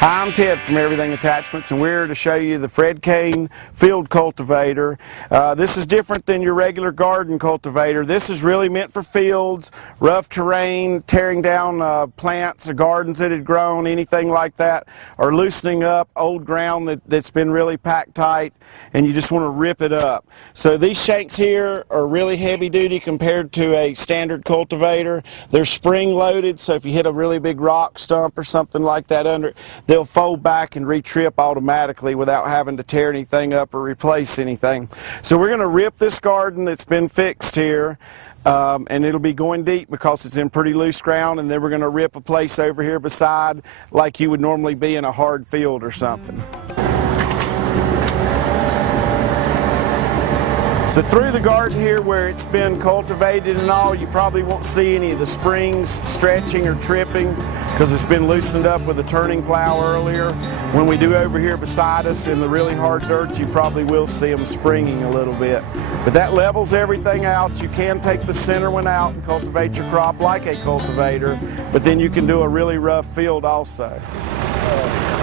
Hi, I'm Ted from Everything Attachments, and we're here to show you the Fred Kane field cultivator. This is different than your regular garden cultivator. This is really meant for fields, rough terrain, tearing down plants or gardens that had grown, anything like that, or loosening up old ground that's been really packed tight, and you just want to rip it up. So these shanks here are really heavy duty compared to a standard cultivator. They're spring loaded, so if you hit a really big rock stump or something like that under it, they'll fold back and retrip automatically without having to tear anything up or replace anything. So we're going to rip this garden that's been fixed here, and it'll be going deep because it's in pretty loose ground, and then we're going to rip a place over here beside like you would normally be in a hard field or something. So through the garden here where it's been cultivated and all, you probably won't see any of the springs stretching or tripping because it's been loosened up with a turning plow earlier. When we do over here beside us in the really hard dirt, you probably will see them springing a little bit. But that levels everything out. You can take the center one out and cultivate your crop like a cultivator, but then you can do a really rough field also.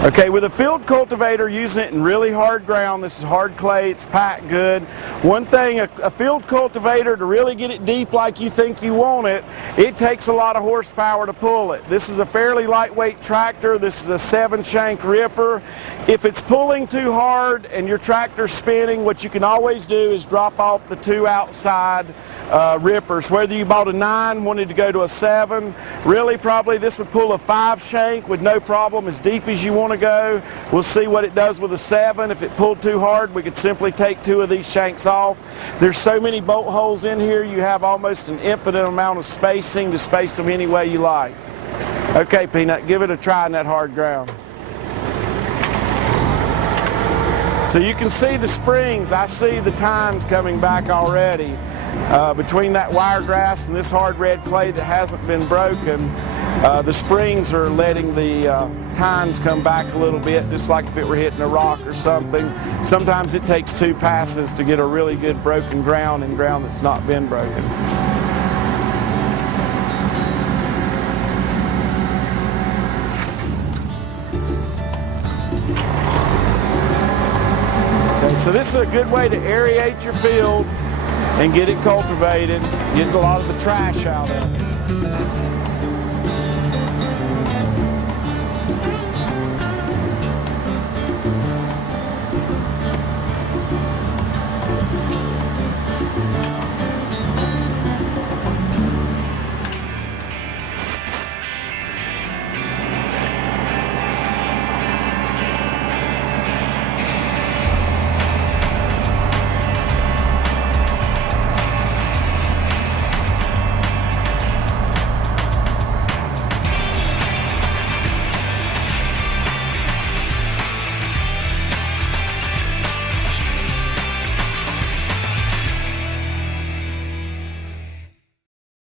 Okay, with a field cultivator, using it in really hard ground, this is hard clay, it's packed good. One thing, a field cultivator, to really get it deep like you think you want it, it takes a lot of horsepower to pull it. This is a fairly lightweight tractor. This is a 7-shank ripper. If it's pulling too hard and your tractor's spinning, what you can always do is drop off the 2 outside rippers. Whether you bought a 9, wanted to go to a 7, really probably this would pull a 5-shank with no problem as deep as you want to go. We'll see what it does with a 7. If it pulled too hard, we could simply take 2 of these shanks off. There's so many bolt holes in here, you have almost an infinite amount of spacing to space them any way you like. Okay, Peanut, give it a try in that hard ground. So you can see the springs. I see the tines coming back already. Between that wiregrass and this hard red clay that hasn't been broken, the springs are letting the tines come back a little bit, just like if it were hitting a rock or something. Sometimes it takes 2 passes to get a really good broken ground in ground that's not been broken. Okay, so this is a good way to aerate your field and get it cultivated, get a lot of the trash out of it.